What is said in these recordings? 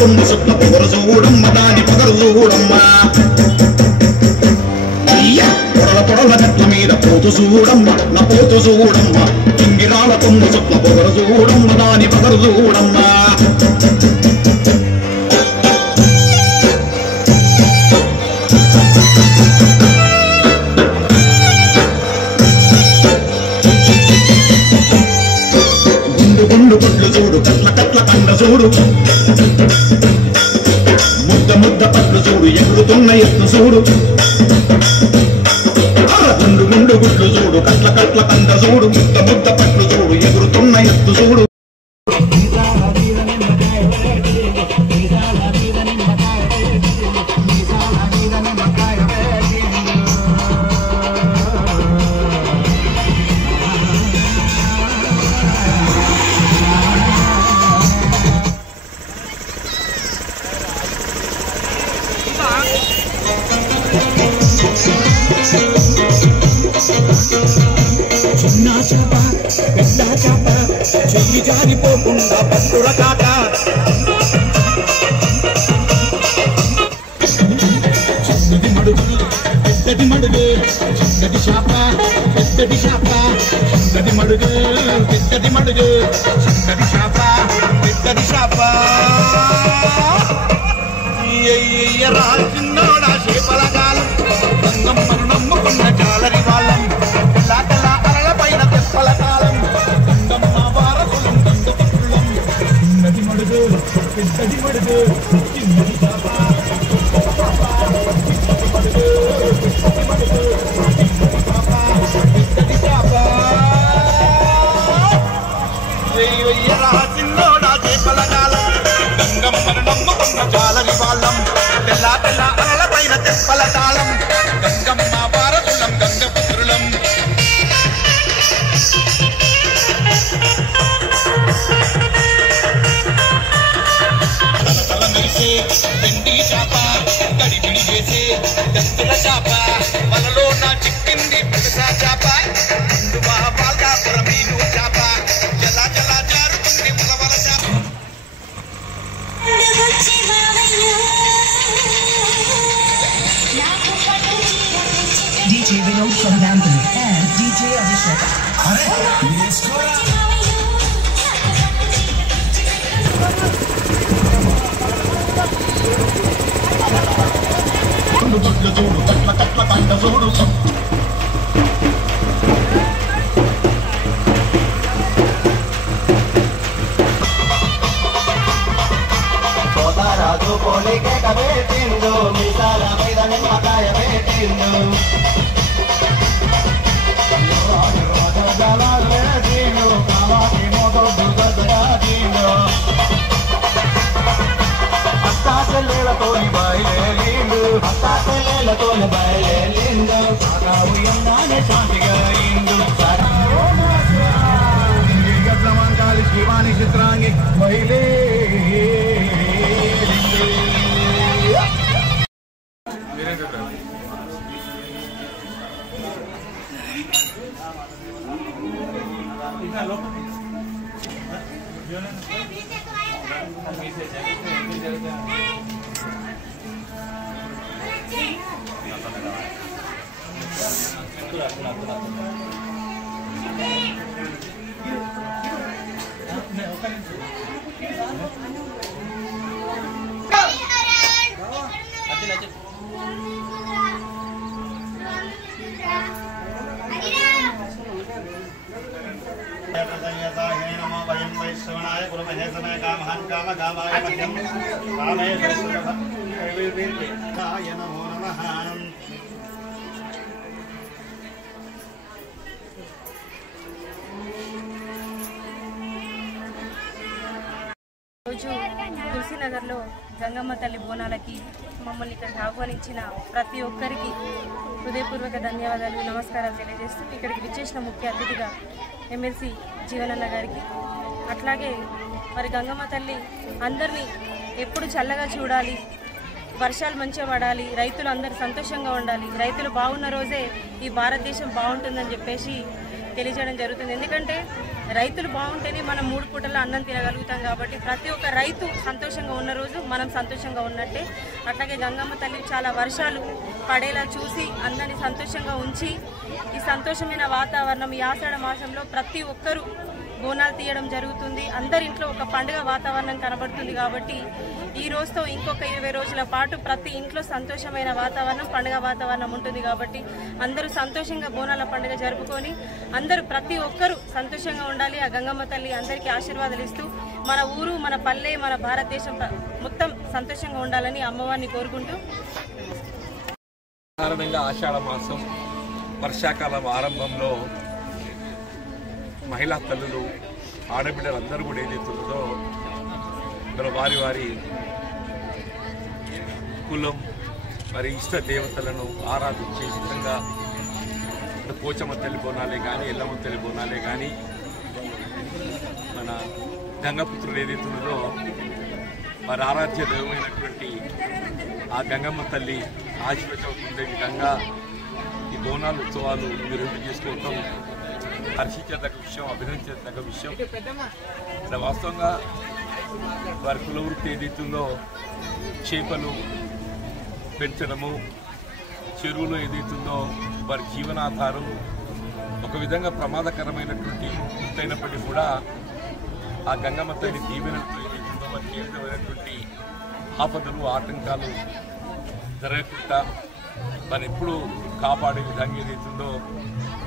కొమ్ము సుట్ల పొగరు చూడమ్మ దాని పొగరు చూడమ్మ పొరల పొరల చెట్ల మీద పోతు చూడమ్మ నా పోతు చూడమ్మ కింగిరాల కొమ్ము సుట్ల పొగరు చూడమ్మ దాని పొగరు చూడమ్మ గుండు గుడ్లు చూడు కట్ల కట్ల కండ చూడు ముద్ద ముద్ద పట్లు చూడు ఎగురుతున్న ఎత్తు చూడు గుండు గుండు గుడ్లు చూడు కట్ల కట్ల కండ చూడు ముద్ద ముద్ద పట్లు చూడు ఎగురుతున్న ఎత్తు చూడు చిన్న చాప పెద్ద చాప చెయ్యి జారిపోకుండా పట్టుల కాట చిన్నది మడుగు పెద్దది మడుగు చిన్నది చాప పెద్దది చాప చిన్నది మడుగు పెద్దది మడుగు చిన్నది చాప పెద్దది చాప చిన్నోడా చేపల కాలం గంగమ్మను నమ్ముకున్న జాలరి వాళ్ళం పైన తెప్పల కాలం గంగమ్మ వారసులం గంగపుత్రులం చిన్నది మడుగు పెద్దది మడుగు చిన్నది చాప పెద్దది చాప చిన్నోడా చేపల కాలం గంగమ్మను నమ్ముకున్న జాలరి వాళ్ళం తెల్ల తెల్ల అలల పైన తెప్పల కాలం గంగమ్మ వారసులం గంగపుత్రులం వెండి చాప గడిపిడి చేసే దస్తుల చాప వలలో నా చిక్కింది పెసా చాప ముందు మహాపాల్కాపుర మీను చాప జలా జలా జారుతుంది ములవల చాప DJ Vinod from London and DJ Abhishek. చూడు కట్ల కట్ల కండ చూడు రాజు పోలికే కబేటిండు మిసాల మీద నిమ్మకాయ పెట్టిండు అత్తాచెల్లెలతోని బయలేలిండు సాగావుయంగానే శాంతిగా అయిండు గట్లమంకాలి శివాని చిత్రాంగి బయలే తులసినగర్లో గంగమ్మ తల్లి బోనాలకి మమ్మల్ని ఇక్కడికి ఆహ్వానించిన ప్రతి ఒక్కరికి హృదయపూర్వక ధన్యవాదాలు నమస్కారాలు తెలియజేస్తూ ఇక్కడికి విచ్చేసిన ముఖ్య అతిథిగా ఎమ్మెల్సీ జీవనన్న గారికి అట్లాగే మరి గంగమ్మ తల్లి అందరినీ ఎప్పుడు చల్లగా చూడాలి, వర్షాలు మంచిగా పడాలి, రైతులు అందరూ సంతోషంగా ఉండాలి, రైతులు బాగున్న రోజే ఈ భారతదేశం బాగుంటుందని చెప్పేసి తెలియజేయడం జరుగుతుంది. ఎందుకంటే రైతులు బాగుంటేనే మనం 3 పూటల్లో అన్నం తినగలుగుతాం కాబట్టి ప్రతి ఒక్క రైతు సంతోషంగా ఉన్న రోజు మనం సంతోషంగా ఉన్నట్టే. అట్లాగే గంగమ్మ తల్లి చాలా వర్షాలు పడేలా చూసి అందరినీ సంతోషంగా ఉంచి ఈ సంతోషమైన వాతావరణం ఈ ఆషాఢ మాసంలో ప్రతి ఒక్కరూ బోనాలు తీయడం జరుగుతుంది. అందరి ఇంట్లో ఒక పండుగ వాతావరణం కనబడుతుంది కాబట్టి ఈ రోజుతో ఇంకొక 20 రోజుల పాటు ప్రతి ఇంట్లో సంతోషమైన వాతావరణం పండుగ వాతావరణం ఉంటుంది కాబట్టి అందరూ సంతోషంగా బోనాల పండుగ జరుపుకొని అందరూ ప్రతి ఒక్కరూ సంతోషంగా ఉండాలి. ఆ గంగమ్మ తల్లి అందరికీ ఆశీర్వాదాలు ఇస్తూ మన ఊరు మన పల్లె మన భారతదేశం మొత్తం సంతోషంగా ఉండాలని అమ్మవారిని కోరుకుంటూ సాధారణంగా ఆషాఢ మాసం వర్షాకాలం ఆరంభంలో మహిళా తల్లులు ఆడబిడ్డలందరూ కూడా ఏదైతుందో వారి వారి కులం మరి ఇష్ట దేవతలను ఆరాధించే విధంగా పోచమ్మ తల్లి బోనాలే కానీ ఎల్లమ్మ తల్లి బోనాలే కానీ మన గంగపుత్రులు ఏదైతుందో వారి ఆరాధ్య దైవమైనటువంటి ఆ గంగమ్మ తల్లి ఆశీర్వచనం ఉండే విధంగా ఈ బోనాల ఉత్సవాలు నిర్వహణ చేసుకోవటం హర్షించదగ్గ విషయం, అభినందించదగ్గ విషయం. వాస్తవంగా వారి కుల వృత్తి ఏదైతుందో చేపలు పెంచడము, చెరువులో ఏదైతుందో వారి జీవనాధారం ఒక విధంగా ప్రమాదకరమైనటువంటి వృత్తైనప్పటికీ కూడా ఆ గంగమ్మ తల్లి దీవెనలతో ఏదైతుందో వారికి ఏ విధమైనటువంటి ఆపదలు ఆటంకాలు జరగకుండా మరి ఎప్పుడు కాపాడే విధంగా ఏదైతుందో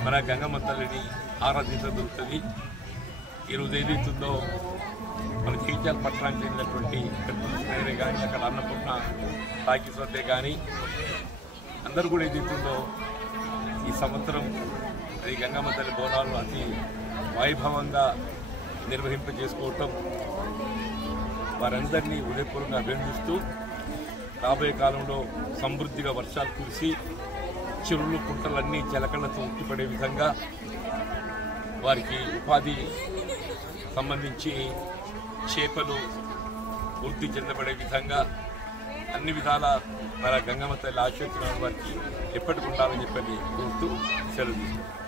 మన గంగమ్మ తల్లిని ఆరాధించడం జరుగుతుంది. ఈరోజు ఏదైతుందో మన జగిత్యాల పట్టణానికి చెందినటువంటి పెద్దలే కానీ అక్కడ అన్నపూర్ణ తాకిసొద్దే కానీ అందరూ కూడా ఏదైతుందో ఈ సంవత్సరం అది గంగమ్మ తల్లి బోనాలు అతి వైభవంగా నిర్వహింపజేసుకోవటం వారందరినీ హృదయపూర్వకంగా అభినందిస్తూ రాబోయే కాలంలో సమృద్ధిగా వర్షాలు కురిసి చెరువులు కుంటలన్నీ జలకళ్ళతో ఉట్టిపడే విధంగా వారికి ఉపాధి సంబంధించి చేపలు వృద్ధి చెందబడే విధంగా అన్ని విధాల మన గంగమ్మ తల్లి ఆశీర్వచనాలు వారికి ఎప్పటికి ఉండాలని చెప్పని కోరుతూ సెలవు తీసుకుంటాం.